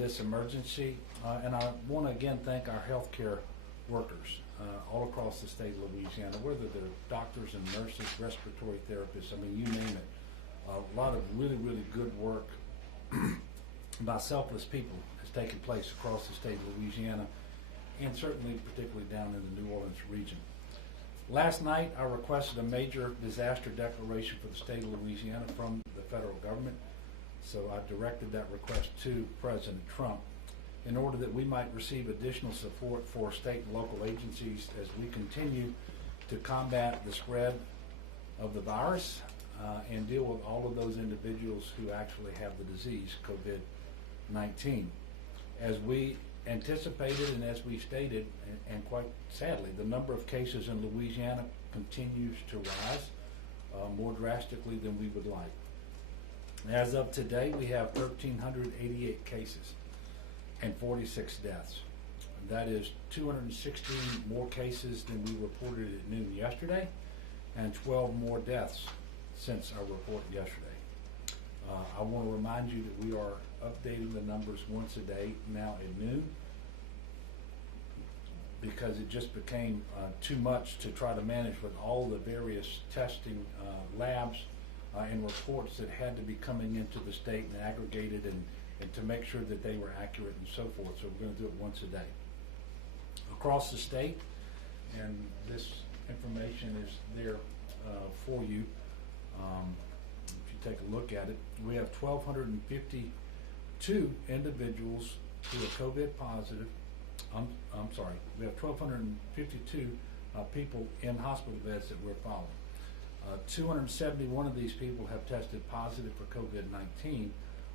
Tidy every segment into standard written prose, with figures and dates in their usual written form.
this emergency, and I want to again thank our healthcare workers all across the state of Louisiana, whether they're doctors and nurses, respiratory therapists, I mean, you name it. A lot of really, really good work by selfless people has taken place across the state of Louisiana, and certainly particularly down in the New Orleans region. Last night, I requested a major disaster declaration for the state of Louisiana from the federal government. So I directed that request to President Trump in order that we might receive additional support for state and local agencies as we continue to combat the spread of the virus and deal with all of those individuals who actually have the disease, COVID-19. As we anticipated and as we stated, and quite sadly, the number of cases in Louisiana continues to rise more drastically than we would like. As of today, we have 1,388 cases and 46 deaths. That is 216 more cases than we reported at noon yesterday, and 12 more deaths since our report yesterday. I want to remind you that we are updating the numbers once a day now at noon, because it just became too much to try to manage with all the various testing labs and reports that had to be coming into the state and aggregated and to make sure that they were accurate and so forth. So we're going to do it once a day. Across the state, and this information is there for you. If you take a look at it, we have 1,252 individuals who are COVID positive. I'm sorry, we have 1,252 people in hospital beds that we're following. 271 of these people have tested positive for COVID-19.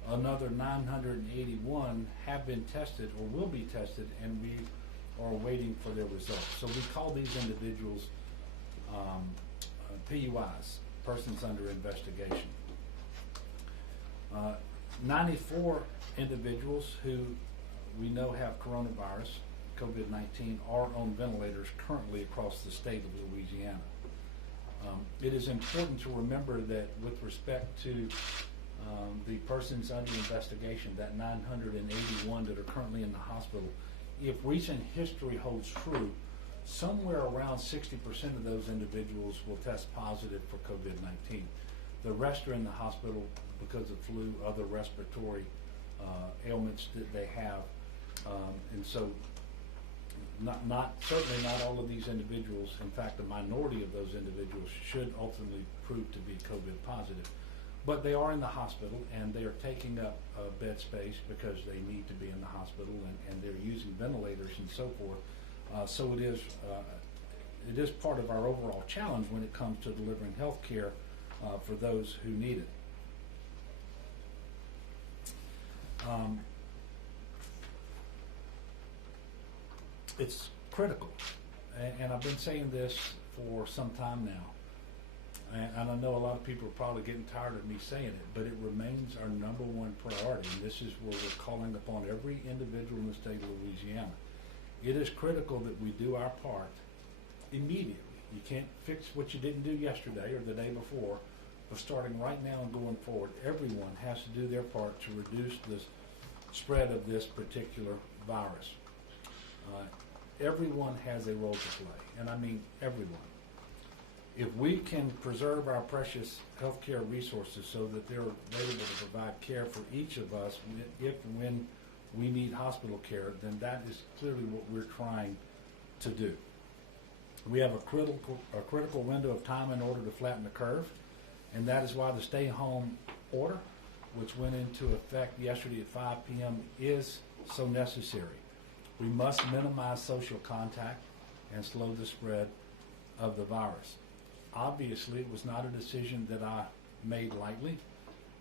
Another 981 have been tested or will be tested, and we are waiting for their results. So we call these individuals PUIs, persons under investigation. 94 individuals who we know have coronavirus, COVID-19, are on ventilators currently across the state of Louisiana. It is important to remember that with respect to the persons under investigation, that 981 that are currently in the hospital, if recent history holds true, somewhere around 60% of those individuals will test positive for COVID-19. The rest are in the hospital because of flu, other respiratory ailments that they have, and so certainly not all of these individuals, in fact, a minority of those individuals should ultimately prove to be COVID positive. But they are in the hospital, and they are taking up bed space because they need to be in the hospital, and they're using ventilators and so forth. So it is part of our overall challenge when it comes to delivering health care for those who need it. It's critical, and I've been saying this for some time now, and I know a lot of people are probably getting tired of me saying it, but it remains our number one priority, and this is where we're calling upon every individual in the state of Louisiana. It is critical that we do our part immediately. You can't fix what you didn't do yesterday or the day before, but starting right now and going forward, everyone has to do their part to reduce the spread of this particular virus. Everyone has a role to play, and I mean everyone. If we can preserve our precious healthcare resources so that they're available to provide care for each of us if and when we need hospital care, then that is clearly what we're trying to do. We have a critical window of time in order to flatten the curve, and that is why the stay-home order, which went into effect yesterday at 5 p.m., is so necessary. We must minimize social contact and slow the spread of the virus. Obviously, it was not a decision that I made lightly.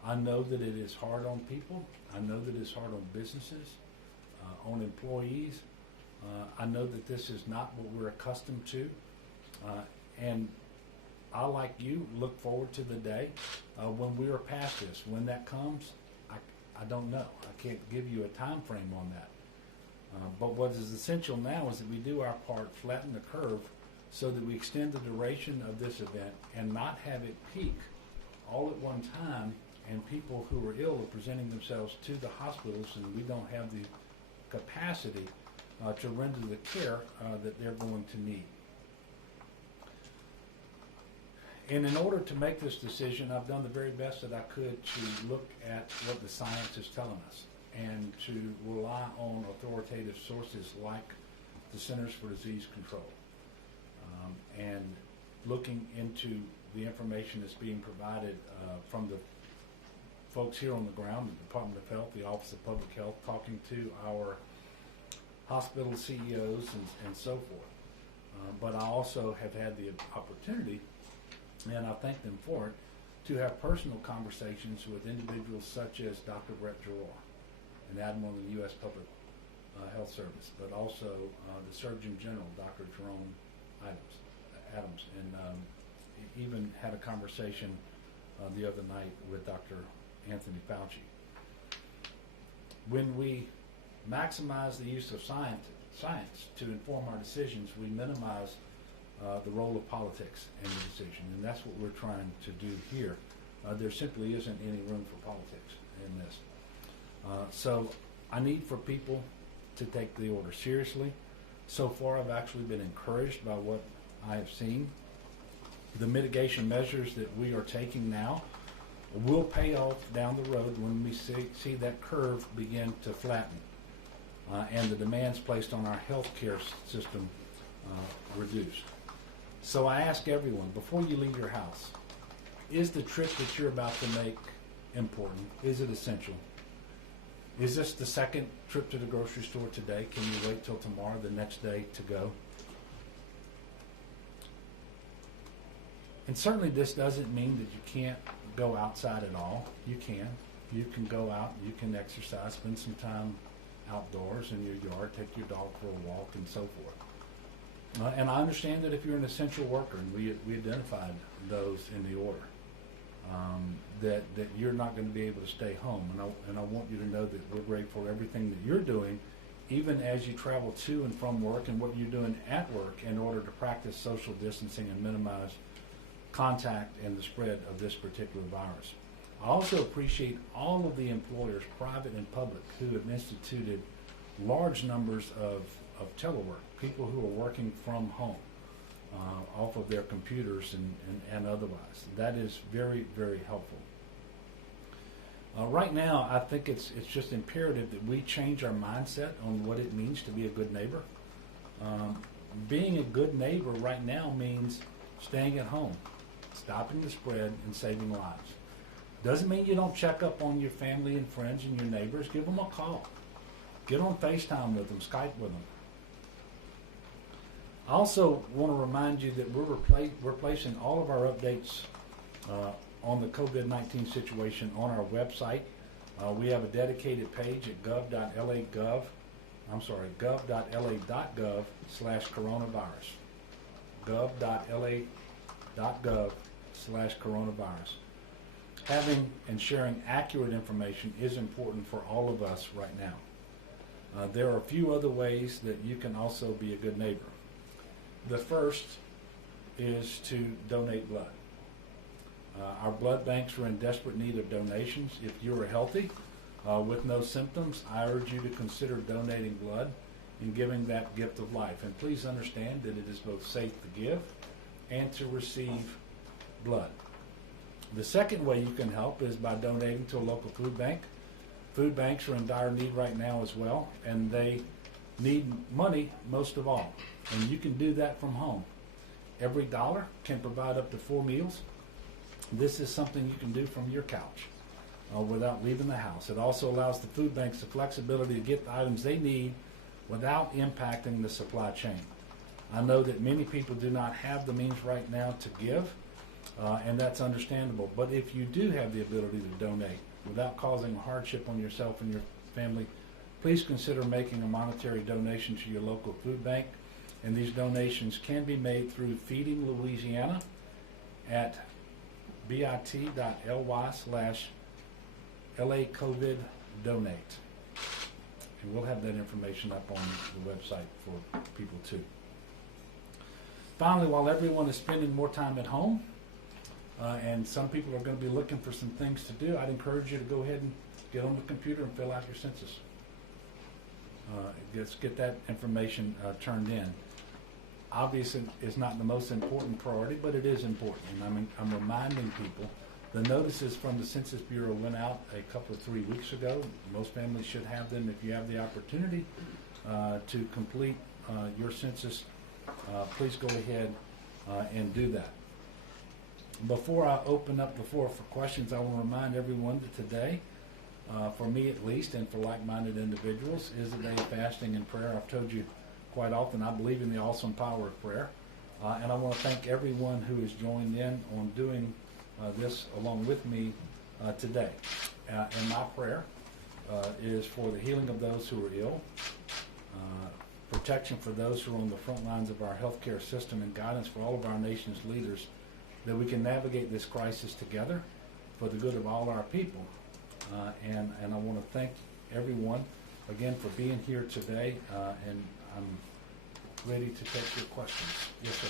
I know that it is hard on people. I know that it's hard on businesses, on employees. I know that this is not what we're accustomed to. And I, like you, look forward to the day when we are past this. When that comes, I don't know. I can't give you a time frame on that. But what is essential now is that we do our part, flatten the curve, so that we extend the duration of this event and not have it peak all at one time and people who are ill are presenting themselves to the hospitals, and we don't have the capacity to render the care that they're going to need. And in order to make this decision, I've done the very best that I could to look at what the science is telling us and to rely on authoritative sources like the Centers for Disease Control, and looking into the information that's being provided from the folks here on the ground, the Department of Health, the Office of Public Health, talking to our hospital CEOs and so forth. But I also have had the opportunity, and I thank them for it, to have personal conversations with individuals such as Dr. Brett Giroir, an admiral in the U.S. Public Health Service, but also the Surgeon General, Dr. Jerome Adams, and even had a conversation the other night with Dr. Anthony Fauci. When we maximize the use of science to inform our decisions, we minimize the role of politics in the decision, and that's what we're trying to do here. There simply isn't any room for politics in this. So I need for people to take the order seriously. So far, I've actually been encouraged by what I have seen. The mitigation measures that we are taking now will pay off down the road when we see that curve begin to flatten and the demands placed on our healthcare system reduced. So I ask everyone, before you leave your house, is the trip that you're about to make important? Is it essential? Is this the second trip to the grocery store today? Can you wait till tomorrow, the next day, to go? And certainly this doesn't mean that you can't go outside at all. You can. You can go out, you can exercise, spend some time outdoors in your yard, take your dog for a walk, and so forth. And I understand that if you're an essential worker, and we identified those in the order, that you're not going to be able to stay home. And I want you to know that we're grateful for everything that you're doing, even as you travel to and from work, and what you're doing at work in order to practice social distancing and minimize contact and the spread of this particular virus. I also appreciate all of the employers, private and public, who have instituted large numbers of telework, people who are working from home, off of their computers and otherwise. That is very, very helpful. Right now, I think it's just imperative that we change our mindset on what it means to be a good neighbor. Being a good neighbor right now means staying at home, stopping the spread, and saving lives. Doesn't mean you don't check up on your family and friends and your neighbors. Give them a call. Get on FaceTime with them, Skype with them. I also want to remind you that we're placing all of our updates on the COVID-19 situation on our website. We have a dedicated page at gov.la.gov/coronavirus. gov.la.gov/coronavirus. Having and sharing accurate information is important for all of us right now. There are a few other ways that you can also be a good neighbor. The first is to donate blood. Our blood banks are in desperate need of donations. If you are healthy with no symptoms, I urge you to consider donating blood and giving that gift of life. And please understand that it is both safe to give and to receive blood. The second way you can help is by donating to a local food bank. Food banks are in dire need right now as well, and they need money most of all. And you can do that from home. Every dollar can provide up to 4 meals. This is something you can do from your couch without leaving the house. It also allows the food banks the flexibility to get the items they need without impacting the supply chain. I know that many people do not have the means right now to give, and that's understandable. But if you do have the ability to donate without causing hardship on yourself and your family, please consider making a monetary donation to your local food bank. And these donations can be made through Feeding Louisiana at bit.ly/LACOVIDDonate. And we'll have that information up on the website for people too. Finally, while everyone is spending more time at home, and some people are going to be looking for some things to do. I'd encourage you to go ahead and get on the computer and fill out your census. Get that information turned in. Obviously, it's not the most important priority, but it is important. And I'm reminding people, the notices from the Census Bureau went out a couple of 3 weeks ago. Most families should have them if you have the opportunity to complete your census. Please go ahead and do that. Before I open up the floor for questions, I want to remind everyone that today, for me at least, and for like-minded individuals, is a day of fasting and prayer. I've told you quite often I believe in the awesome power of prayer, and I want to thank everyone who has joined in on doing this along with me today. And my prayer is for the healing of those who are ill, protection for those who are on the front lines of our healthcare system, and guidance for all of our nation's leaders, that we can navigate this crisis together for the good of all our people. And I want to thank everyone again for being here today, and I'm ready to take your questions. Yes, sir.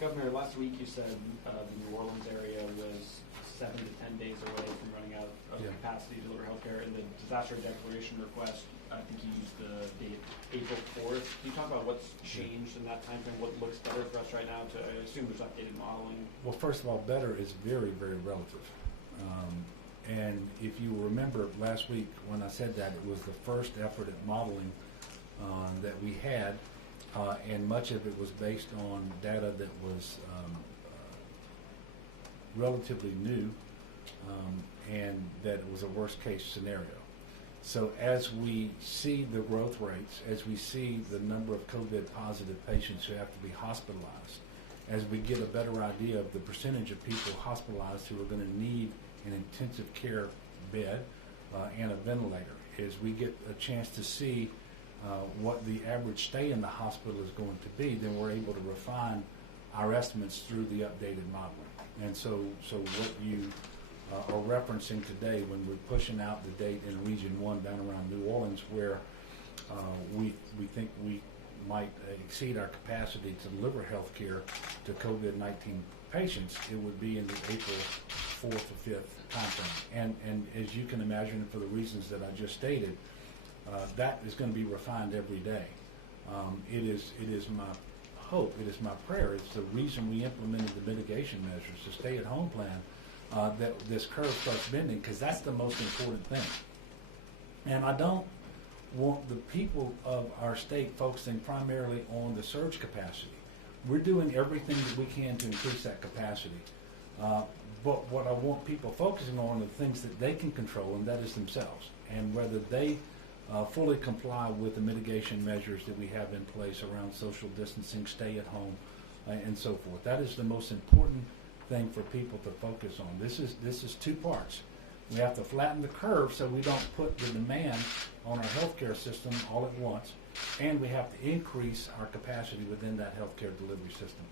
Governor, last week you said the New Orleans area was 7 to 10 days away from running out of capacity to deliver healthcare. In the disaster declaration request, I think you used the date April 4th. Can you talk about what's changed in that time frame? What looks better for us right now? I assume there's updated modeling. Well, first of all, better is very, very relative. And if you remember last week when I said that, it was the first effort at modeling that we had, and much of it was based on data that was relatively new, and that it was a worst case scenario. So as we see the growth rates, as we see the number of COVID positive patients who have to be hospitalized, as we get a better idea of the percentage of people hospitalized who are going to need an intensive care bed and a ventilator, as we get a chance to see what the average stay in the hospital is going to be, then we're able to refine our estimates through the updated modeling. And so what you are referencing today, when we're pushing out the date in Region 1 down around New Orleans, where we think we might exceed our capacity to deliver health care to COVID-19 patients, it would be in the April 4th or 5th timeframe. And as you can imagine, for the reasons that I just stated, that is going to be refined every day. It is my hope, it is my prayer, it's the reason we implemented the mitigation measures, the stay-at-home plan, that this curve starts bending, because that's the most important thing. And I don't want the people of our state focusing primarily on the surge capacity. We're doing everything that we can to increase that capacity. But what I want people focusing on are the things that they can control, and that is themselves, and whether they fully comply with the mitigation measures that we have in place around social distancing, stay at home, and so forth. That is the most important thing for people to focus on. This is two parts. We have to flatten the curve so we don't put the demand on our healthcare system all at once, and we have to increase our capacity within that healthcare delivery system.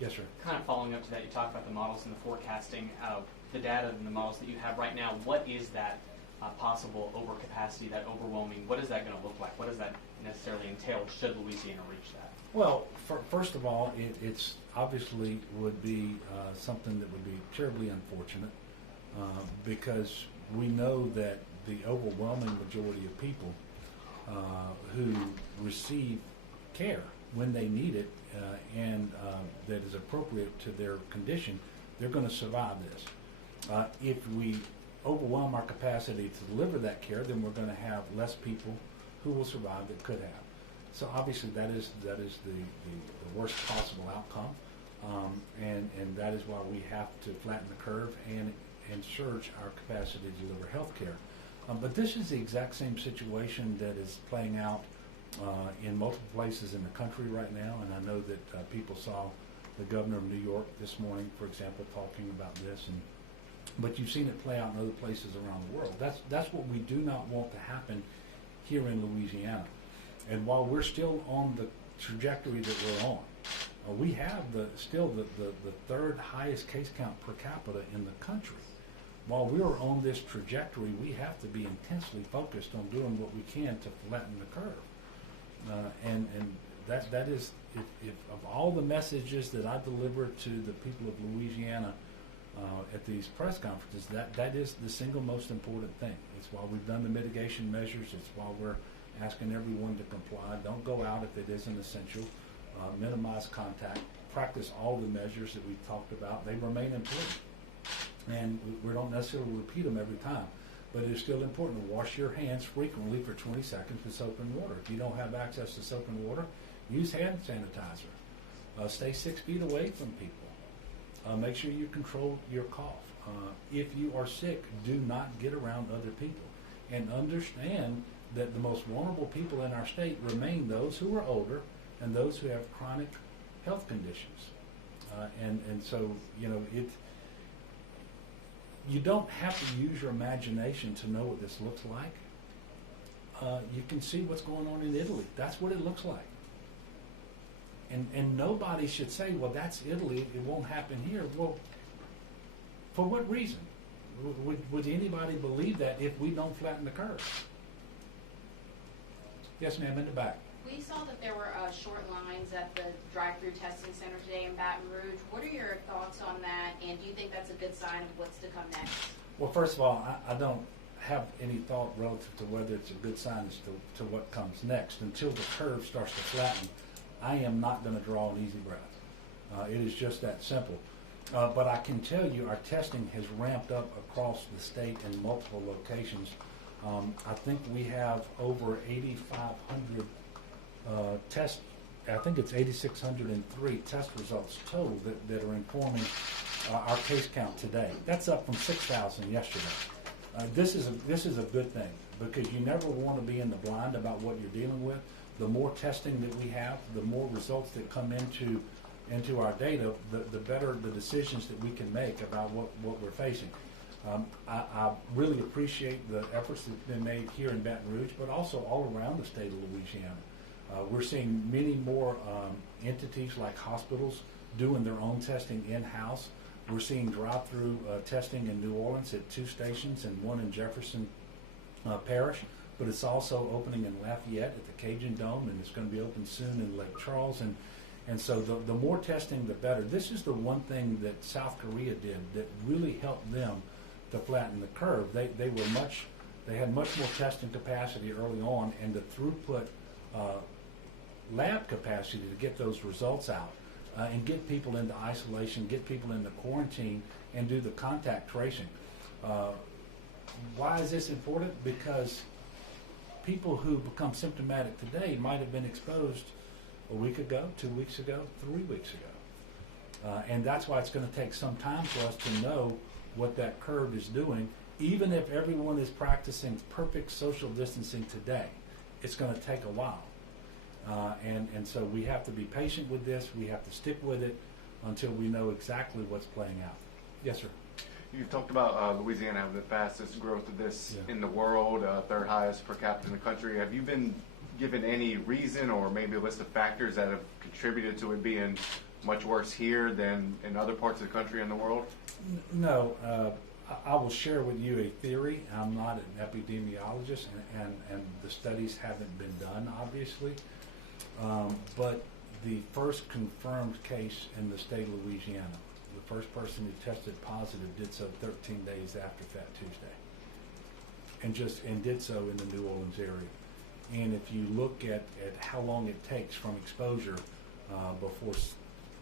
Yes, sir. Kind of following up to that, you talked about the models and the forecasting, the data and the models that you have right now. What is that possible overcapacity, that overwhelming? What is that going to look like? What does that necessarily entail should Louisiana reach that? Well, first of all, it's obviously would be something that would be terribly unfortunate, because we know that the overwhelming majority of people who receive care when they need it and that is appropriate to their condition, they're going to survive this. If we overwhelm our capacity to deliver that care, then we're going to have less people who will survive that could have. So obviously that is the worst possible outcome, and that is why we have to flatten the curve and surge our capacity to deliver health care. But this is the exact same situation that is playing out in multiple places in the country right now, and I know that people saw the governor of New York this morning, for example, talking about this, but you've seen it play out in other places around the world. That's what we do not want to happen here in Louisiana. And while we're still on the trajectory that we're on, we have still the third highest case count per capita in the country. While we are on this trajectory, we have to be intensely focused on doing what we can to flatten the curve. And that is, if of all the messages that I deliver to the people of Louisiana at these press conferences, that is the single most important thing. It's why we've done the mitigation measures. It's why we're asking everyone to comply. Don't go out if it isn't essential. Minimize contact. Practice all the measures that we've talked about. They remain important. And we don't necessarily repeat them every time. But it is still important to wash your hands frequently for 20 seconds with soap and water. If you don't have access to soap and water, use hand sanitizer. Stay 6 feet away from people. Make sure you control your cough. If you are sick, do not get around other people. And understand that the most vulnerable people in our state remain those who are older and those who have chronic health conditions. And so, you don't have to use your imagination to know what this looks like. You can see what's going on in Italy. That's what it looks like. And nobody should say, well, that's Italy, it won't happen here. Well, for what reason? Would anybody believe that if we don't flatten the curve? Yes, ma'am, in the back. We saw that there were short lines at the drive-through testing center today in Baton Rouge. What are your thoughts on that, and do you think that's a good sign of what's to come next? Well, first of all, I don't have any thought relative to whether it's a good sign as to what comes next. Until the curve starts to flatten, I am not going to draw an easy breath. It is just that simple. But I can tell you our testing has ramped up across the state in multiple locations. I think we have over 8,500 tests. I think it's 8,603 test results total that are informing our case count today. That's up from 6,000 yesterday. This is a good thing, because you never want to be in the blind about what you're dealing with. The more testing that we have, the more results that come into our data, the better the decisions that we can make about what we're facing. I really appreciate the efforts that have been made here in Baton Rouge, but also all around the state of Louisiana. We're seeing many more entities like hospitals doing their own testing in-house. We're seeing drive-through testing in New Orleans at 2 stations and 1 in Jefferson Parish, but it's also opening in Lafayette at the Cajun Dome, and it's going to be open soon in Lake Charles. And so the more testing, the better. This is the one thing that South Korea did that really helped them to flatten the curve. They had much more testing capacity early on, and the throughput lab capacity to get those results out and get people into isolation, get people into quarantine, and do the contact tracing. Why is this important? Because people who become symptomatic today might have been exposed a week ago, 2 weeks ago, 3 weeks ago. And that's why it's going to take some time for us to know what that curve is doing. Even if everyone is practicing perfect social distancing today, it's going to take a while. And so we have to be patient with this. We have to stick with it until we know exactly what's playing out. Yes, sir. You've talked about Louisiana having the fastest growth of this in the world, 3rd highest per capita in the country. Have you been given any reason or maybe a list of factors that have contributed to it being much worse here than in other parts of the country and the world? No. I will share with you a theory. I'm not an epidemiologist, and the studies haven't been done, obviously. But the first confirmed case in the state of Louisiana, the first person who tested positive did so 13 days after Fat Tuesday, and did so in the New Orleans area. And if you look at how long it takes from exposure before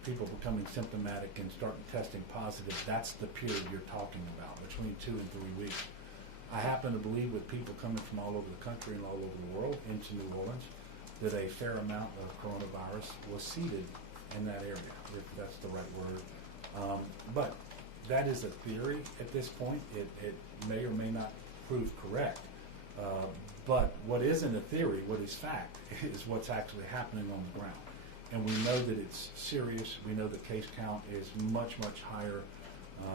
people becoming symptomatic and starting testing positive, that's the period you're talking about, between 2 and 3 weeks. I happen to believe with people coming from all over the country and all over the world into New Orleans, that a fair amount of coronavirus was seeded in that area, if that's the right word. But that is a theory at this point. It may or may not prove correct. But what isn't a theory, what is fact, is what's actually happening on the ground. And we know that it's serious. We know the case count is much, much higher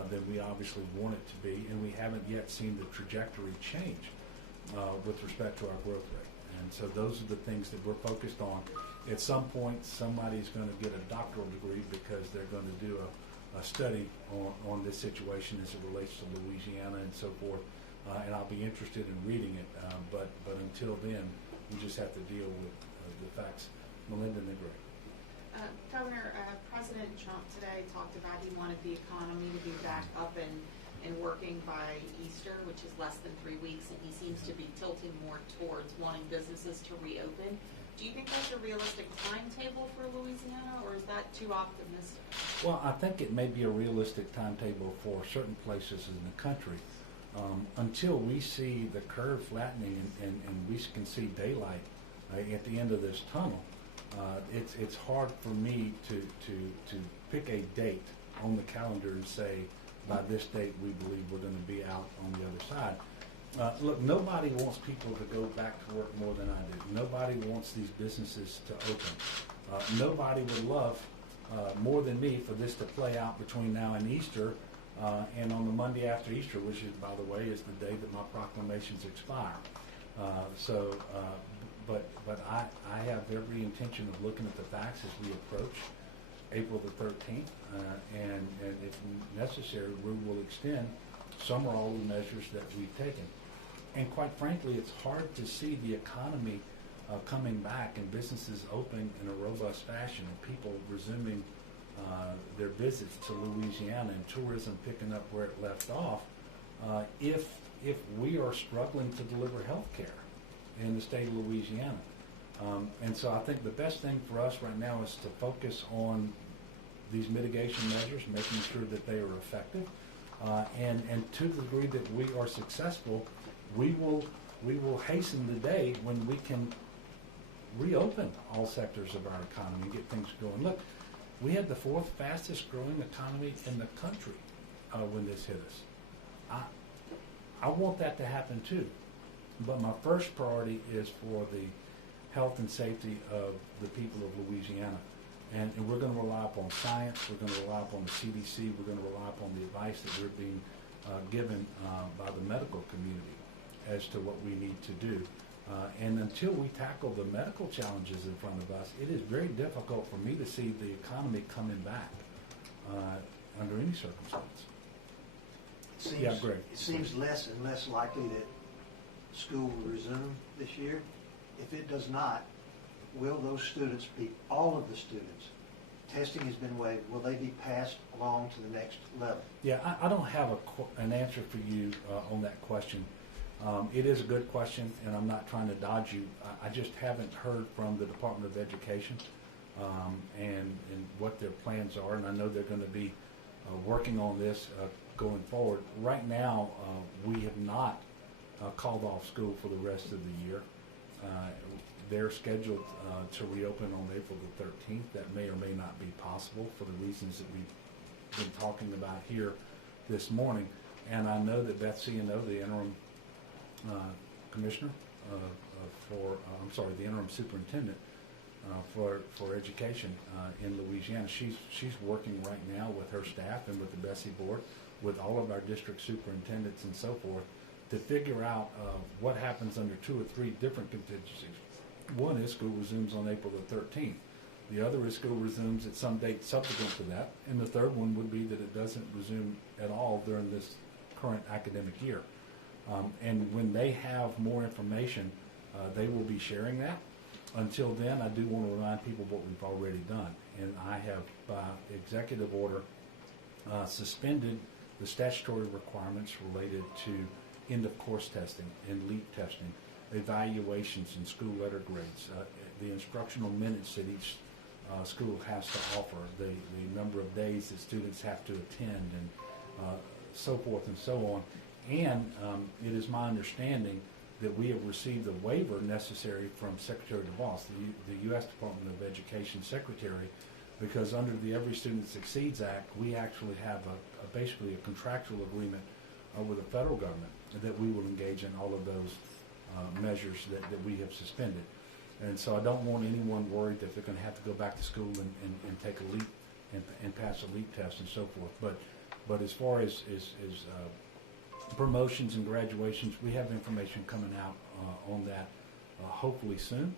than we obviously want it to be. And we haven't yet seen the trajectory change with respect to our growth rate. And so those are the things that we're focused on. At some point, somebody's going to get a doctoral degree because they're going to do a study on this situation as it relates to Louisiana and so forth. And I'll be interested in reading it. But until then, we just have to deal with the facts. Melinda Negre. Governor, President Trump today talked about he wanted the economy to be back up and working by Easter, which is less than 3 weeks, and he seems to be tilting more towards wanting businesses to reopen. Do you think that's a realistic timetable for Louisiana, or is that too optimistic? Well, I think it may be a realistic timetable for certain places in the country. Until we see the curve flattening and we can see daylight at the end of this tunnel, it's hard for me to pick a date on the calendar and say, by this date we believe we're going to be out on the other side. Look, nobody wants people to go back to work more than I do. Nobody wants these businesses to open. Nobody would love more than me for this to play out between now and Easter, and on the Monday after Easter, which is, by the way, is the day that my proclamations expire. But I have every intention of looking at the facts as we approach April the 13th, and if necessary, we will extend some or all the measures that we've taken. And quite frankly, it's hard to see the economy coming back and businesses opening in a robust fashion and people resuming their visits to Louisiana and tourism picking up where it left off if we are struggling to deliver health care in the state of Louisiana. And so I think the best thing for us right now is to focus on these mitigation measures, making sure that they are effective. And to the degree that we are successful, we will hasten the day when we can reopen all sectors of our economy and get things going. Look, we had the 4th fastest growing economy in the country when this hit us. I want that to happen too. But my first priority is for the health and safety of the people of Louisiana. And we're going to rely upon science, we're going to rely upon the CDC, we're going to rely upon the advice that we're being given by the medical community as to what we need to do. And until we tackle the medical challenges in front of us, it is very difficult for me to see the economy coming back under any circumstance. Greg. It seems less and less likely that school will resume this year. If it does not, will those students be, all of the students, testing has been waived, will they be passed along to the next level? Yeah, I don't have an answer for you on that question. It is a good question, and I'm not trying to dodge you. I just haven't heard from the Department of Education and what their plans are, and I know they're going to be working on this going forward. Right now, we have not called off school for the rest of the year. They're scheduled to reopen on April the 13th. That may or may not be possible for the reasons that we've been talking about here this morning. And I know that Beth C&O, the interim commissioner the interim superintendent for education in Louisiana, she's working right now with her staff and with the Bessie board, with all of our district superintendents and so forth, to figure out what happens under 2 or 3 different contingencies. One is school resumes on April the 13th. The other is school resumes at some date subsequent to that. And the third one would be that it doesn't resume at all during this current academic year. And when they have more information, they will be sharing that. Until then, I do want to remind people what we've already done. And I have, by executive order, suspended the statutory requirements related to end-of-course testing and LEAP testing, evaluations and school letter grades, the instructional minutes that each school has to offer, the number of days that students have to attend, and so forth and so on. And it is my understanding that we have received the waiver necessary from Secretary DeVos, the U.S. Department of Education Secretary, because under the Every Student Succeeds Act, we actually have basically a contractual agreement with the federal government that we will engage in all of those measures that we have suspended. And so I don't want anyone worried that they're going to have to go back to school and take a LEAP and pass a LEAP test and so forth. But as far as promotions and graduations, we have information coming out on that hopefully soon.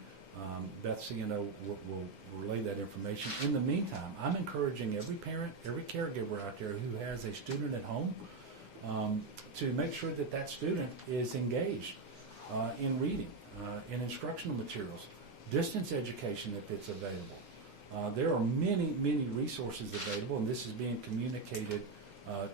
Beth C&O will relay that information. In the meantime, I'm encouraging every parent, every caregiver out there who has a student at home to make sure that that student is engaged in reading, in instructional materials, distance education if it's available. There are many, many resources available, and this is being communicated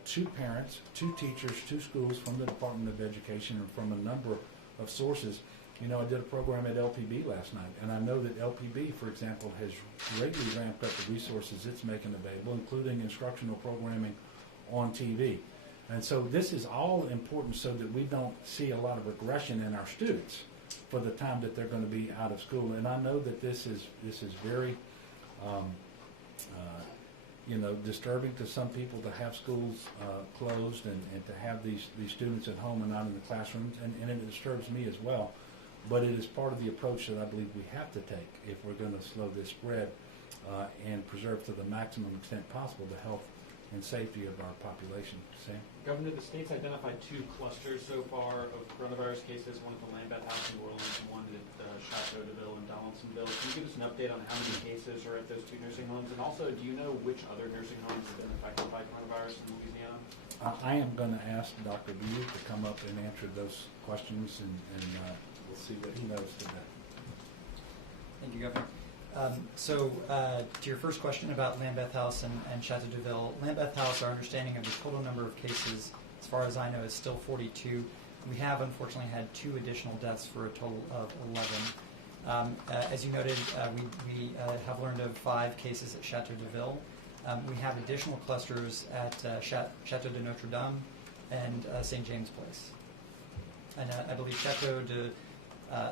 to parents, to teachers, to schools from the Department of Education and from a number of sources. You know, I did a program at LPB last night, and I know that LPB, for example, has greatly ramped up the resources it's making available, including instructional programming on TV. And so this is all important so that we don't see a lot of aggression in our students for the time that they're going to be out of school. And I know that this is very disturbing to some people to have schools closed and to have these students at home and not in the classrooms, and it disturbs me as well. But it is part of the approach that I believe we have to take if we're going to slow this spread and preserve to the maximum extent possible the health and safety of our population. Sam? Governor, the state's identified 2 clusters so far of coronavirus cases, one at the Lambeth House in New Orleans and one at Chateau DeVille and Donaldsonville. Can you give us an update on how many cases are at those 2 nursing homes? And also, do you know which other nursing homes have been affected by coronavirus in Louisiana? I am going to ask Dr. Beu to come up and answer those questions, and we'll see what he knows today. Thank you, Governor. To your first question about Lambeth House and Chateau DeVille, Lambeth House, our understanding of the total number of cases, as far as I know, is still 42. We have unfortunately had 2 additional deaths for a total of 11. As you noted, we have learned of 5 cases at Chateau DeVille. We have additional clusters at Chateau de Notre Dame and St. James Place. And I believe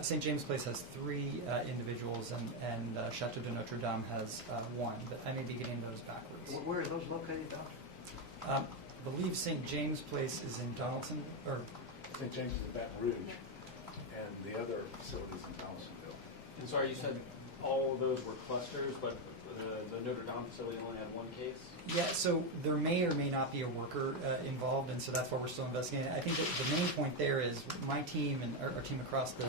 St. James Place has 3 individuals, and Chateau de Notre Dame has 1, but I may be getting those backwards. Where are those located, Doctor? I believe St. James Place is in Donaldson, or St. James is in Baton Rouge, and the other facilities in Donaldsonville. And sorry, you said all of those were clusters, but the Notre Dame facility only had 1 case? yeah, so there may or may not be a worker involved, and so that's why we're still investigating. I think that the main point there is my team and our team across the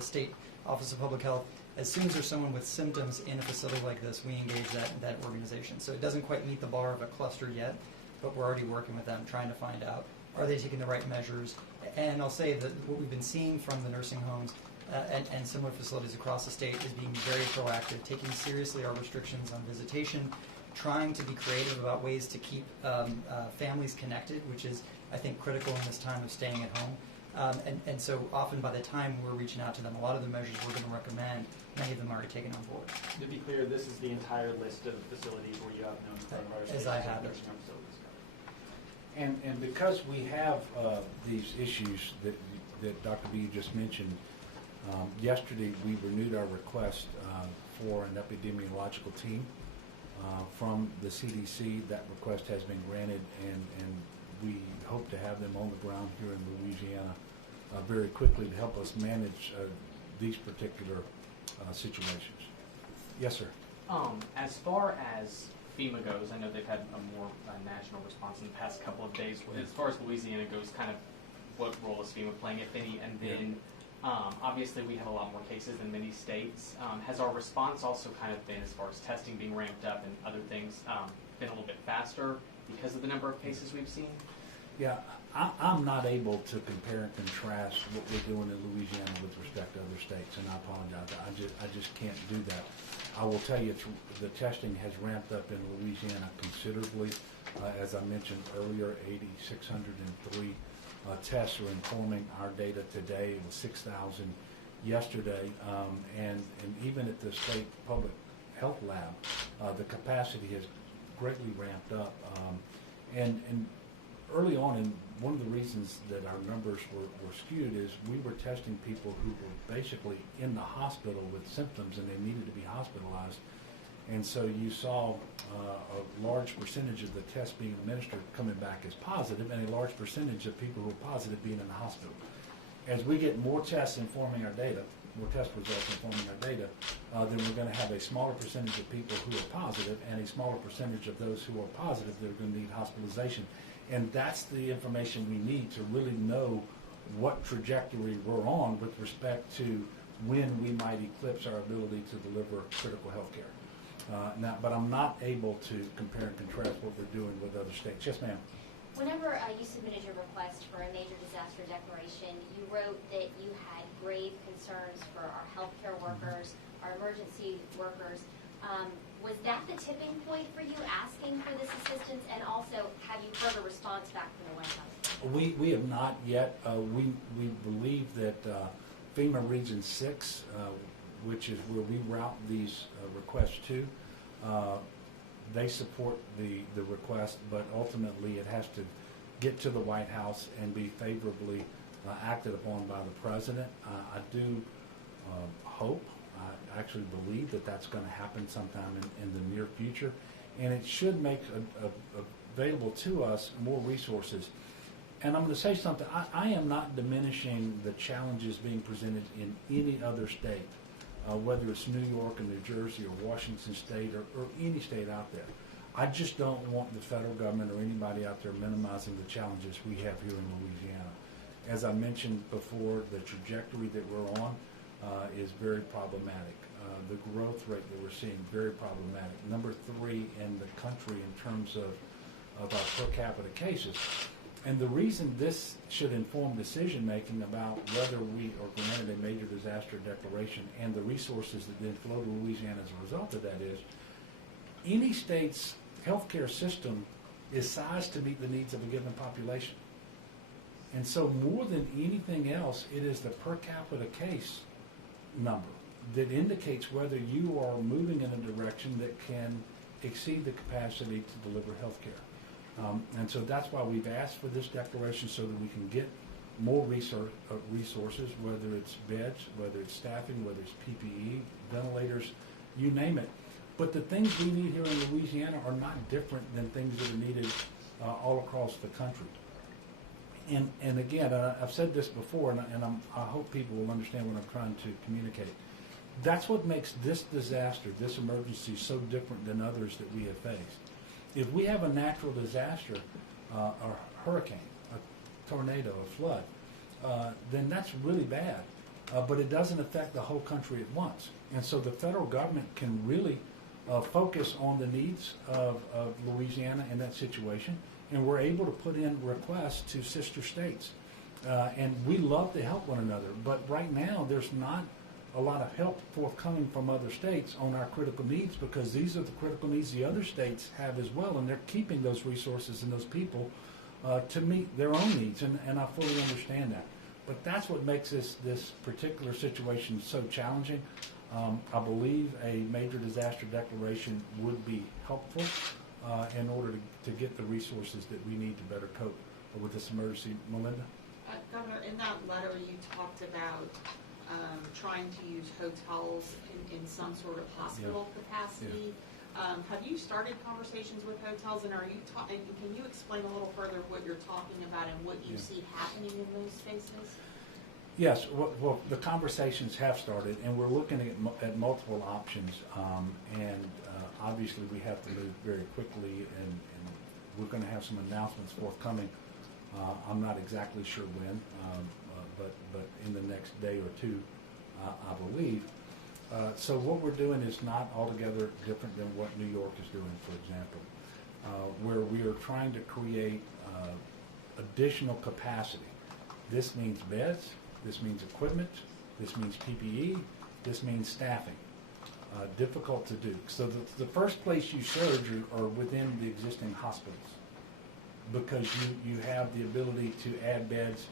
state Office of Public Health. As soon as there's someone with symptoms in a facility like this, we engage that organization. So it doesn't quite meet the bar of a cluster yet, but we're already working with them, trying to find out, are they taking the right measures? And I'll say that what we've been seeing from the nursing homes and similar facilities across the state is being very proactive, taking seriously our restrictions on visitation, trying to be creative about ways to keep families connected, which is, I think, critical in this time of staying at home. And so often by the time we're reaching out to them, a lot of the measures we're going to recommend, many of them are already taken on board. To be clear, this is the entire list of facilities where you have known coronavirus cases. As I have it. Nursing home facilities. And because we have these issues that Dr. Beu just mentioned, yesterday we renewed our request for an epidemiological team from the CDC. That request has been granted, and we hope to have them on the ground here in Louisiana very quickly to help us manage these particular situations. Yes, sir. As far as FEMA goes, I know they've had a more national response in the past couple of days. As far as Louisiana goes, kind of what role is FEMA playing, if any? And then obviously we have a lot more cases in many states. Has our response also kind of been, as far as testing being ramped up and other things, been a little bit faster because of the number of cases we've seen? Yeah, I'm not able to compare and contrast what we're doing in Louisiana with respect to other states, and I apologize. I just can't do that. I will tell you, the testing has ramped up in Louisiana considerably. As I mentioned earlier, 8,603 tests are informing our data today. It was 6,000 yesterday, and even at the state public health lab, the capacity has greatly ramped up. And early on, and one of the reasons that our numbers were skewed is we were testing people who were basically in the hospital with symptoms and they needed to be hospitalized. And so you saw a large percentage of the tests being administered coming back as positive, and a large percentage of people who are positive being in the hospital. As we get more tests informing our data, more test results informing our data, then we're going to have a smaller percentage of people who are positive and a smaller percentage of those who are positive that are going to need hospitalization. And that's the information we need to really know what trajectory we're on with respect to when we might eclipse our ability to deliver critical health care. But I'm not able to compare and contrast what we're doing with other states. Yes, ma'am. Whenever you submitted your request for a major disaster declaration, you wrote that you had grave concerns for our healthcare workers, our emergency workers. Was that the tipping point for you asking for this assistance? And also, have you heard a response back from the White House? We have not yet. We believe that FEMA Region 6, which is where we route these requests to, they support the request, but ultimately it has to get to the White House and be favorably acted upon by the President. I do hope, I actually believe that that's going to happen sometime in the near future, and it should make available to us more resources. And I'm going to say something, I am not diminishing the challenges being presented in any other state, whether it's New York or New Jersey or Washington State or any state out there. I just don't want the federal government or anybody out there minimizing the challenges we have here in Louisiana. As I mentioned before, the trajectory that we're on is very problematic. The growth rate that we're seeing, very problematic. Number 3 in the country in terms of our per capita cases. And the reason this should inform decision-making about whether we are granted a major disaster declaration and the resources that then flow to Louisiana as a result of that is, any state's healthcare system is sized to meet the needs of a given population. And so more than anything else, it is the per capita case number that indicates whether you are moving in a direction that can exceed the capacity to deliver health care. And so that's why we've asked for this declaration, so that we can get more resources, whether it's beds, whether it's staffing, whether it's PPE, ventilators, you name it. But the things we need here in Louisiana are not different than things that are needed all across the country. And again, I've said this before, and I hope people will understand what I'm trying to communicate. That's what makes this disaster, this emergency, so different than others that we have faced. If we have a natural disaster, a hurricane, a tornado, a flood, then that's really bad. But it doesn't affect the whole country at once. And so the federal government can really focus on the needs of Louisiana in that situation. And we're able to put in requests to sister states. And we love to help one another. But right now, there's not a lot of help forthcoming from other states on our critical needs, because these are the critical needs the other states have as well, and they're keeping those resources and those people to meet their own needs, and I fully understand that. But that's what makes this particular situation so challenging. I believe a major disaster declaration would be helpful in order to get the resources that we need to better cope with this emergency. Melinda? Governor, in that letter you talked about trying to use hotels in some sort of hospital capacity. Have you started conversations with hotels, and can you explain a little further what you're talking about and what you see happening in those spaces? Yes, well, the conversations have started, and we're looking at multiple options, and obviously we have to move very quickly, and we're going to have some announcements forthcoming. I'm not exactly sure when, but in the next day or two, I believe. So what we're doing is not altogether different than what New York is doing, for example, where we are trying to create additional capacity. This means beds, this means equipment, this means PPE, this means staffing. Difficult to do. So the first place you surge are within the existing hospitals, because you have the ability to add beds,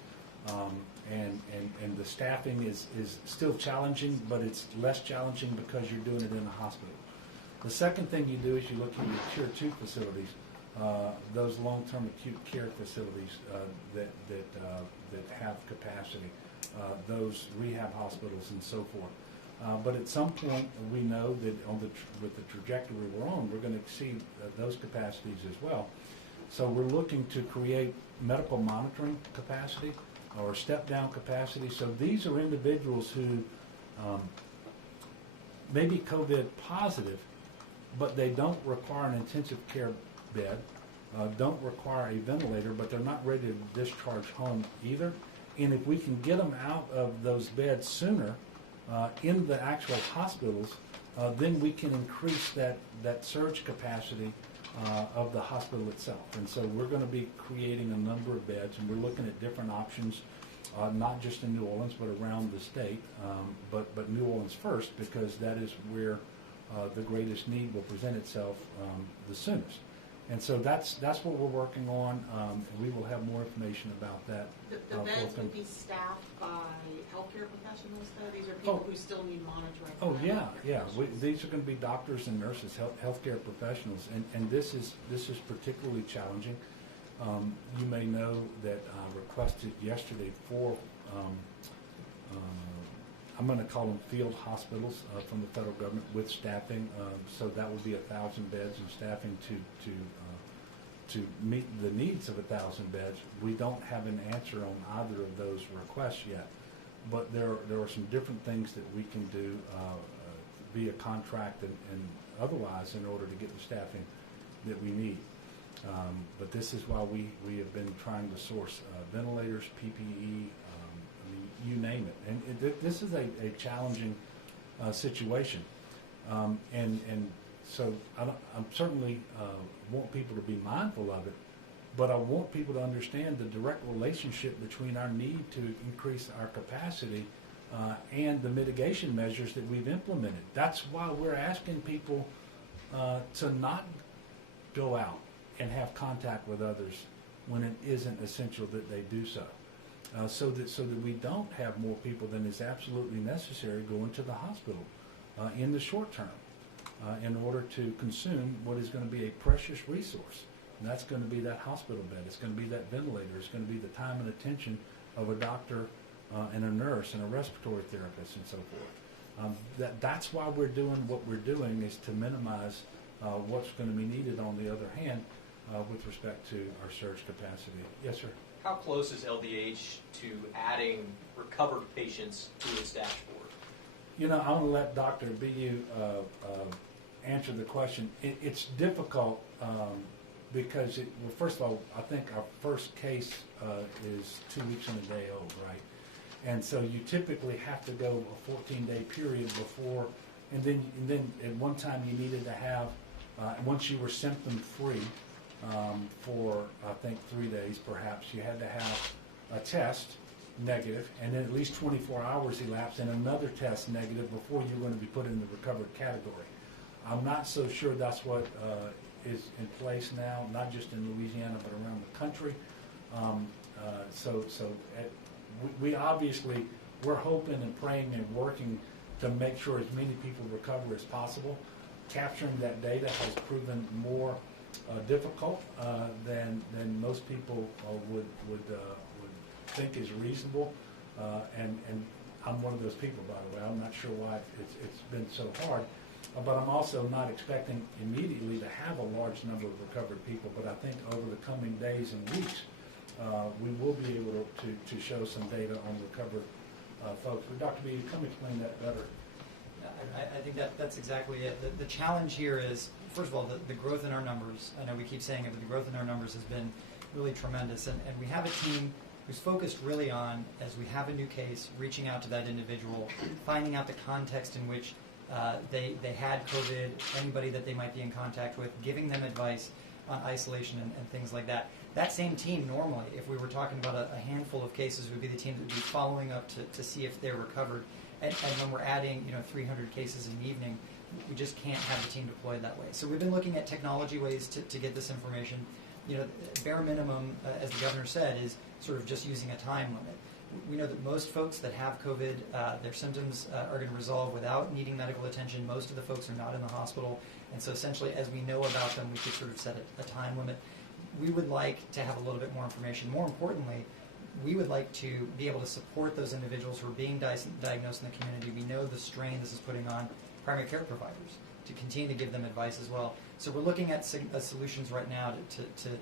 and the staffing is still challenging, but it's less challenging because you're doing it in a hospital. The second thing you do is you look at your Tier 2 facilities, those long-term acute care facilities that have capacity, those rehab hospitals and so forth. But at some point, we know that with the trajectory we're on, we're going to exceed those capacities as well. So we're looking to create medical monitoring capacity or step-down capacity. So these are individuals who may be COVID positive, but they don't require an intensive care bed, don't require a ventilator, but they're not ready to discharge home either. And if we can get them out of those beds sooner in the actual hospitals, then we can increase that surge capacity of the hospital itself. And so we're going to be creating a number of beds, and we're looking at different options, not just in New Orleans, but around the state, but New Orleans first, because that is where the greatest need will present itself the soonest. And so that's what we're working on. And we will have more information about that. The beds forthcoming. would be staffed by healthcare professionals, though? These are people who still need monitoring. Oh, yeah. These are going to be doctors and nurses, healthcare professionals, and this is particularly challenging. You may know that I requested yesterday 4, I'm going to call them field hospitals from the federal government with staffing. So that would be 1,000 beds and staffing to meet the needs of 1,000 beds. We don't have an answer on either of those requests yet, but there are some different things that we can do via contract and otherwise in order to get the staffing that we need. But this is why we have been trying to source ventilators, PPE, you name it. And this is a challenging situation. And so I certainly want people to be mindful of it, but I want people to understand the direct relationship between our need to increase our capacity and the mitigation measures that we've implemented. That's why we're asking people to not go out and have contact with others when it isn't essential that they do so. So that we don't have more people than is absolutely necessary going to the hospital in the short term in order to consume what is going to be a precious resource. And that's going to be that hospital bed. It's going to be that ventilator. It's going to be the time and attention of a doctor and a nurse and a respiratory therapist and so forth. That's why we're doing what we're doing, is to minimize what's going to be needed on the other hand with respect to our surge capacity. Yes, sir. How close is LDH to adding recovered patients to its dashboard? You know, I want to let Dr. Bu answer the question. It's difficult because, well, first of all, I think our first case is 2 weeks and a day old, right? And so you typically have to go a 14-day period before, and then at one time you needed to have, once you were symptom-free, for I think 3 days perhaps, you had to have a test negative, and then at least 24 hours elapsed and another test negative before you're going to be put in the recovered category. I'm not so sure that's what is in place now, not just in Louisiana but around the country. We obviously, we're hoping and praying and working to make sure as many people recover as possible. Capturing that data has proven more difficult than most people would think is reasonable, and I'm one of those people, by the way. I'm not sure why it's been so hard, but I'm also not expecting immediately to have a large number of recovered people. But I think over the coming days and weeks, we will be able to show some data on recovered folks. But Dr. B, come explain that better. I think that's exactly it. The challenge here is, first of all, the growth in our numbers. I know we keep saying it, but the growth in our numbers has been really tremendous. And we have a team who's focused really on, as we have a new case, reaching out to that individual, finding out the context in which they had COVID, anybody that they might be in contact with, giving them advice on isolation and things like that. That same team normally, if we were talking about a handful of cases, would be the team that would be following up to see if they're recovered. And when we're adding 300 cases in an evening, we just can't have the team deployed that way. So we've been looking at technology ways to get this information. Bare minimum, as the governor said, is sort of just using a time limit. We know that most folks that have COVID, their symptoms are going to resolve without needing medical attention. Most of the folks are not in the hospital. And so essentially, as we know about them, we could sort of set a time limit. We would like to have a little bit more information. More importantly, we would like to be able to support those individuals who are being diagnosed in the community. We know the strain this is putting on primary care providers, to continue to give them advice as well. So we're looking at solutions right now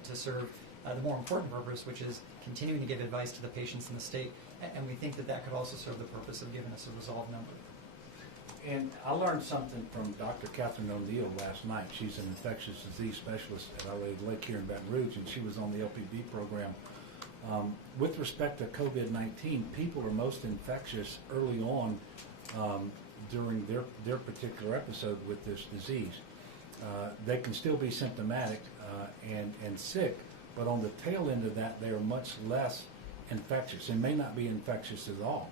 to serve the more important purpose, which is continuing to give advice to the patients in the state. And we think that could also serve the purpose of giving us a resolved number. And I learned something from Dr. Catherine O'Neill last night. She's an infectious disease specialist at Our Lady Lake here in Baton Rouge, and she was on the LPD program. With respect to COVID-19, people are most infectious early on during their particular episode with this disease. They can still be symptomatic and sick, but on the tail end of that, they are much less infectious and may not be infectious at all.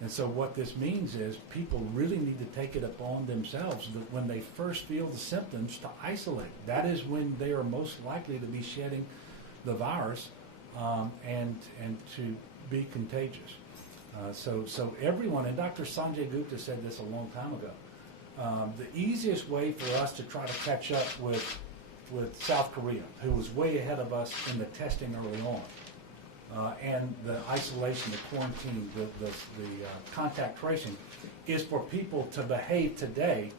And so what this means is people really need to take it upon themselves that when they first feel the symptoms to isolate. That is when they are most likely to be shedding the virus and to be contagious. So everyone, and Dr. Sanjay Gupta said this a long time ago, the easiest way for us to try to catch up with South Korea, who was way ahead of us in the testing early on, and the isolation, the quarantine, the contact tracing, is for people to behave today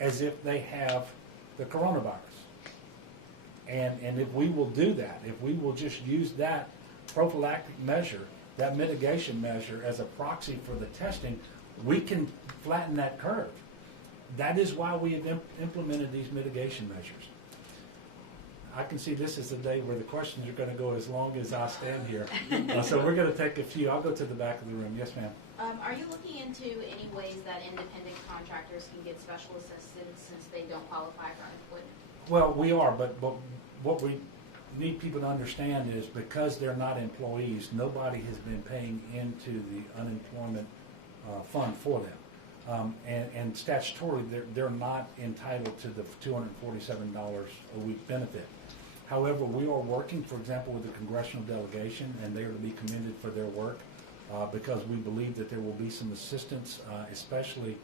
as if they have the coronavirus. And if we will do that, if we will just use that prophylactic measure, that mitigation measure as a proxy for the testing, we can flatten that curve. That is why we have implemented these mitigation measures. I can see this is the day where the questions are going to go as long as I stand here. So we're going to take a few. I'll go to the back of the room. Yes, ma'am. Are you looking into any ways that independent contractors can get special assistance since they don't qualify for unemployment? Well, we are, but what we need people to understand is because they're not employees, nobody has been paying into the unemployment fund for them. And statutorily, they're not entitled to the $247 a week benefit. However, we are working, for example, with the congressional delegation, and they are to be commended for their work because we believe that there will be some assistance, especially,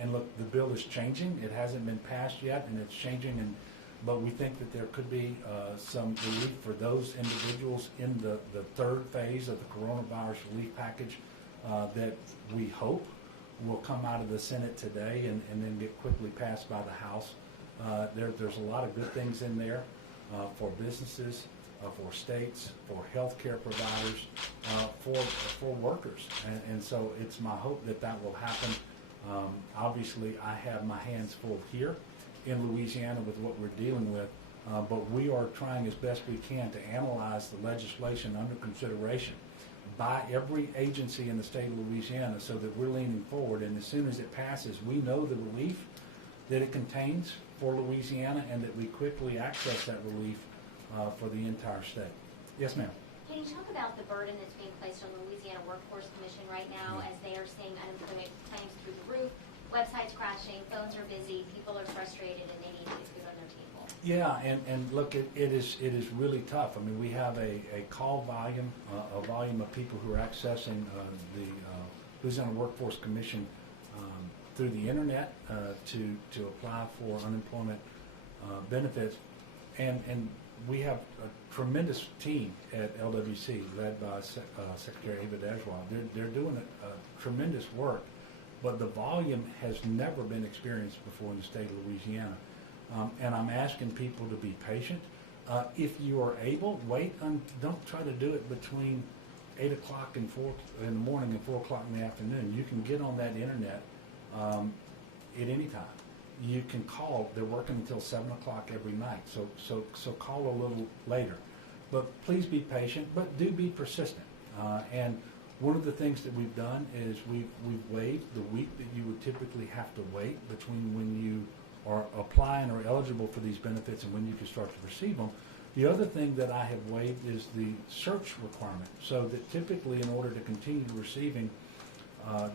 and look, the bill is changing. It hasn't been passed yet, and it's changing, but we think that there could be some relief for those individuals in the third phase of the coronavirus relief package that we hope will come out of the Senate today and then get quickly passed by the House. There's a lot of good things in there for businesses, for states, for healthcare providers, for workers. And so it's my hope that that will happen. Obviously, I have my hands full here in Louisiana with what we're dealing with, but we are trying as best we can to analyze the legislation under consideration by every agency in the state of Louisiana so that we're leaning forward, and as soon as it passes, we know the relief that it contains for Louisiana and that we quickly access that relief for the entire state. Yes, ma'am. Can you talk about the burden that's being placed on the Louisiana Workforce Commission right now as they are seeing unemployment claims through the roof, websites crashing, phones are busy, people are frustrated, and they need to get food on their table? Yeah, and look, it is really tough. I mean, we have a call volume, a volume of people who are accessing the Louisiana Workforce Commission through the internet to apply for unemployment benefits, and we have a tremendous team at LWC led by Secretary Ava Dejwa. They're doing a tremendous work, but the volume has never been experienced before in the state of Louisiana. And I'm asking people to be patient. If you are able, wait. Don't try to do it between 8 o'clock and 4 in the morning and 4 o'clock in the afternoon. You can get on that internet at any time. You can call. They're working until 7 o'clock every night. So call a little later. But please be patient, but do be persistent. And one of the things that we've done is we've waived the week that you would typically have to wait between when you are applying or eligible for these benefits and when you can start to receive them. The other thing that I have waived is the search requirement, so that typically in order to continue receiving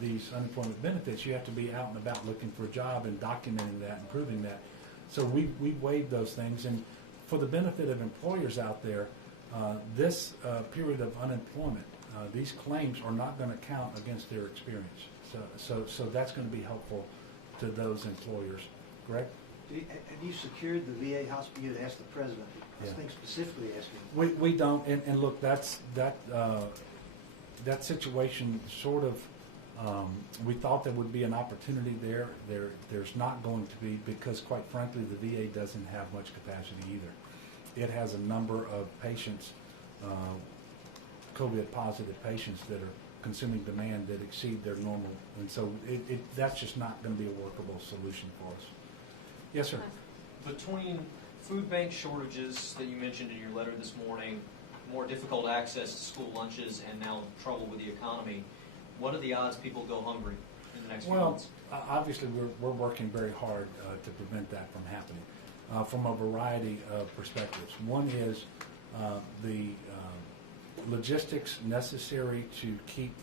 these unemployment benefits, you have to be out and about looking for a job and documenting that and proving that. So we've waived those things, and for the benefit of employers out there, this period of unemployment, these claims are not going to count against their experience. So that's going to be helpful to those employers. Correct? Have you secured the VA hospital? You asked the president. I was thinking specifically asking. We don't, and look, that situation sort of, we thought there would be an opportunity there. There's not going to be, because quite frankly, the VA doesn't have much capacity either. It has a number of patients, COVID positive patients that are consuming demand that exceed their normal, and so that's just not going to be a workable solution for us. Yes, sir. Between food bank shortages that you mentioned in your letter this morning, more difficult access to school lunches, and now trouble with the economy, what are the odds people go hungry in the next few months? Well, obviously we're working very hard to prevent that from happening from a variety of perspectives. One is the logistics necessary to keep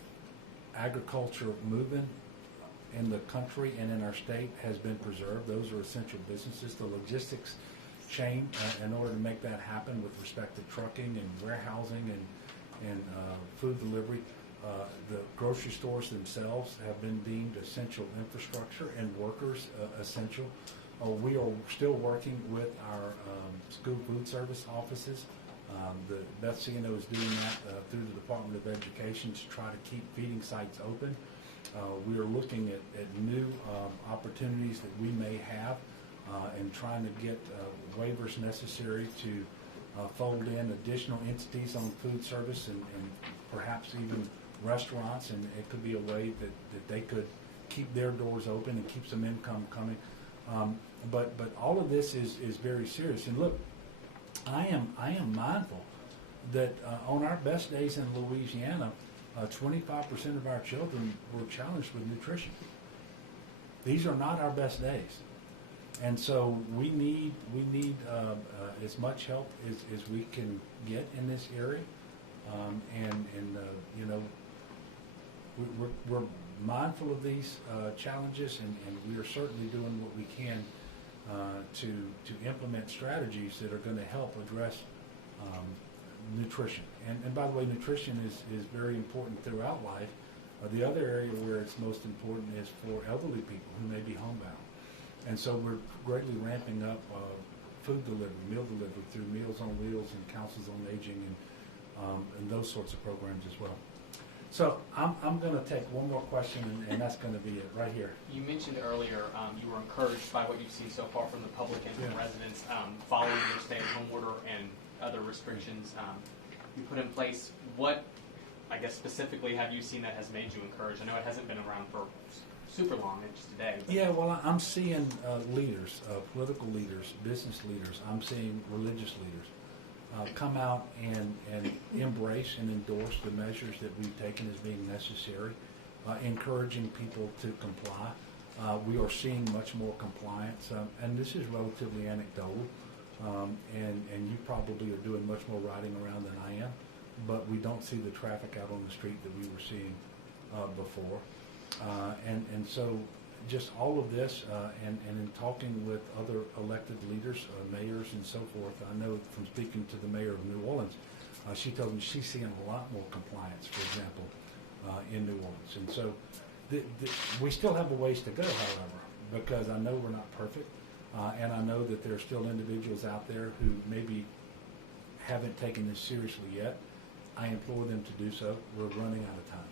agriculture movement in the country and in our state has been preserved. Those are essential businesses. The logistics chain, in order to make that happen with respect to trucking and warehousing and food delivery, the grocery stores themselves have been deemed essential infrastructure and workers essential. We are still working with our school food service offices. The Beth CNO is doing that through the Department of Education to try to keep feeding sites open. We are looking at new opportunities that we may have and trying to get waivers necessary to fold in additional entities on food service and perhaps even restaurants, and it could be a way that they could keep their doors open and keep some income coming. But all of this is very serious. And look, I am mindful that on our best days in Louisiana, 25% of our children were challenged with nutrition. These are not our best days. And so we need as much help as we can get in this area. We're mindful of these challenges, and we are certainly doing what we can to implement strategies that are going to help address nutrition. And by the way, nutrition is very important throughout life. The other area where it's most important is for elderly people who may be homebound. And so we're greatly ramping up food delivery, meal delivery through Meals on Wheels and Councils on Aging and those sorts of programs as well. So I'm going to take one more question, and that's going to be it right here. You mentioned earlier you were encouraged by what you've seen so far from the public and from residents following your stay-at-home order and other restrictions you put in place. What, I guess, specifically have you seen that has made you encouraged? I know it hasn't been around for super long, it's just today. Yeah, well, I'm seeing leaders, political leaders, business leaders. I'm seeing religious leaders come out and embrace and endorse the measures that we've taken as being necessary, encouraging people to comply. We are seeing much more compliance, and this is relatively anecdotal, and you probably are doing much more riding around than I am, but we don't see the traffic out on the street that we were seeing before. And so just all of this, and in talking with other elected leaders, mayors and so forth, I know from speaking to the mayor of New Orleans, she told me she's seeing a lot more compliance, for example, in New Orleans. And so we still have a ways to go, however, because I know we're not perfect, and I know that there are still individuals out there who maybe haven't taken this seriously yet. I implore them to do so. We're running out of time.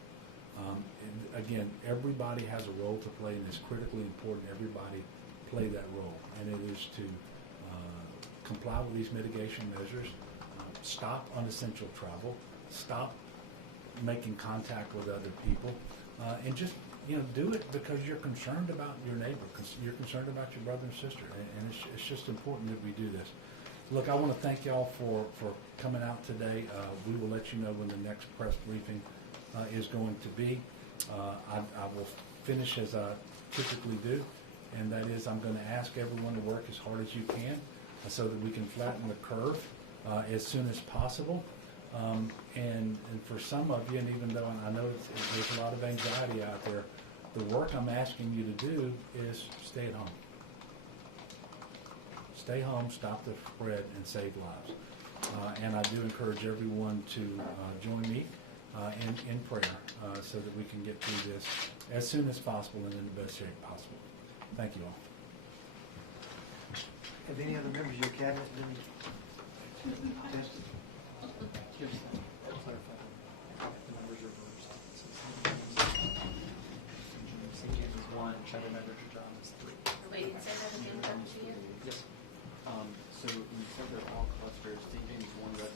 Again, everybody has a role to play, and it's critically important everybody play that role, and it is to comply with these mitigation measures, stop unessential travel, stop making contact with other people, and just do it because you're concerned about your neighbor, you're concerned about your brother and sister, and it's just important that we do this. Look, I want to thank y'all for coming out today. We will let you know when the next press briefing is going to be. I will finish as I typically do, and that is I'm going to ask everyone to work as hard as you can so that we can flatten the curve as soon as possible. And for some of you, and even though I know there's a lot of anxiety out there, the work I'm asking you to do is stay at home. Stay home, stop the spread, and save lives. And I do encourage everyone to join me in prayer so that we can get through this as soon as possible and in the best shape possible. Thank you all. Have any other members of your cabinet been tested? Wait, say that again, Dr. Chia? Yes. So you said they're all clusters. St. James 1 resident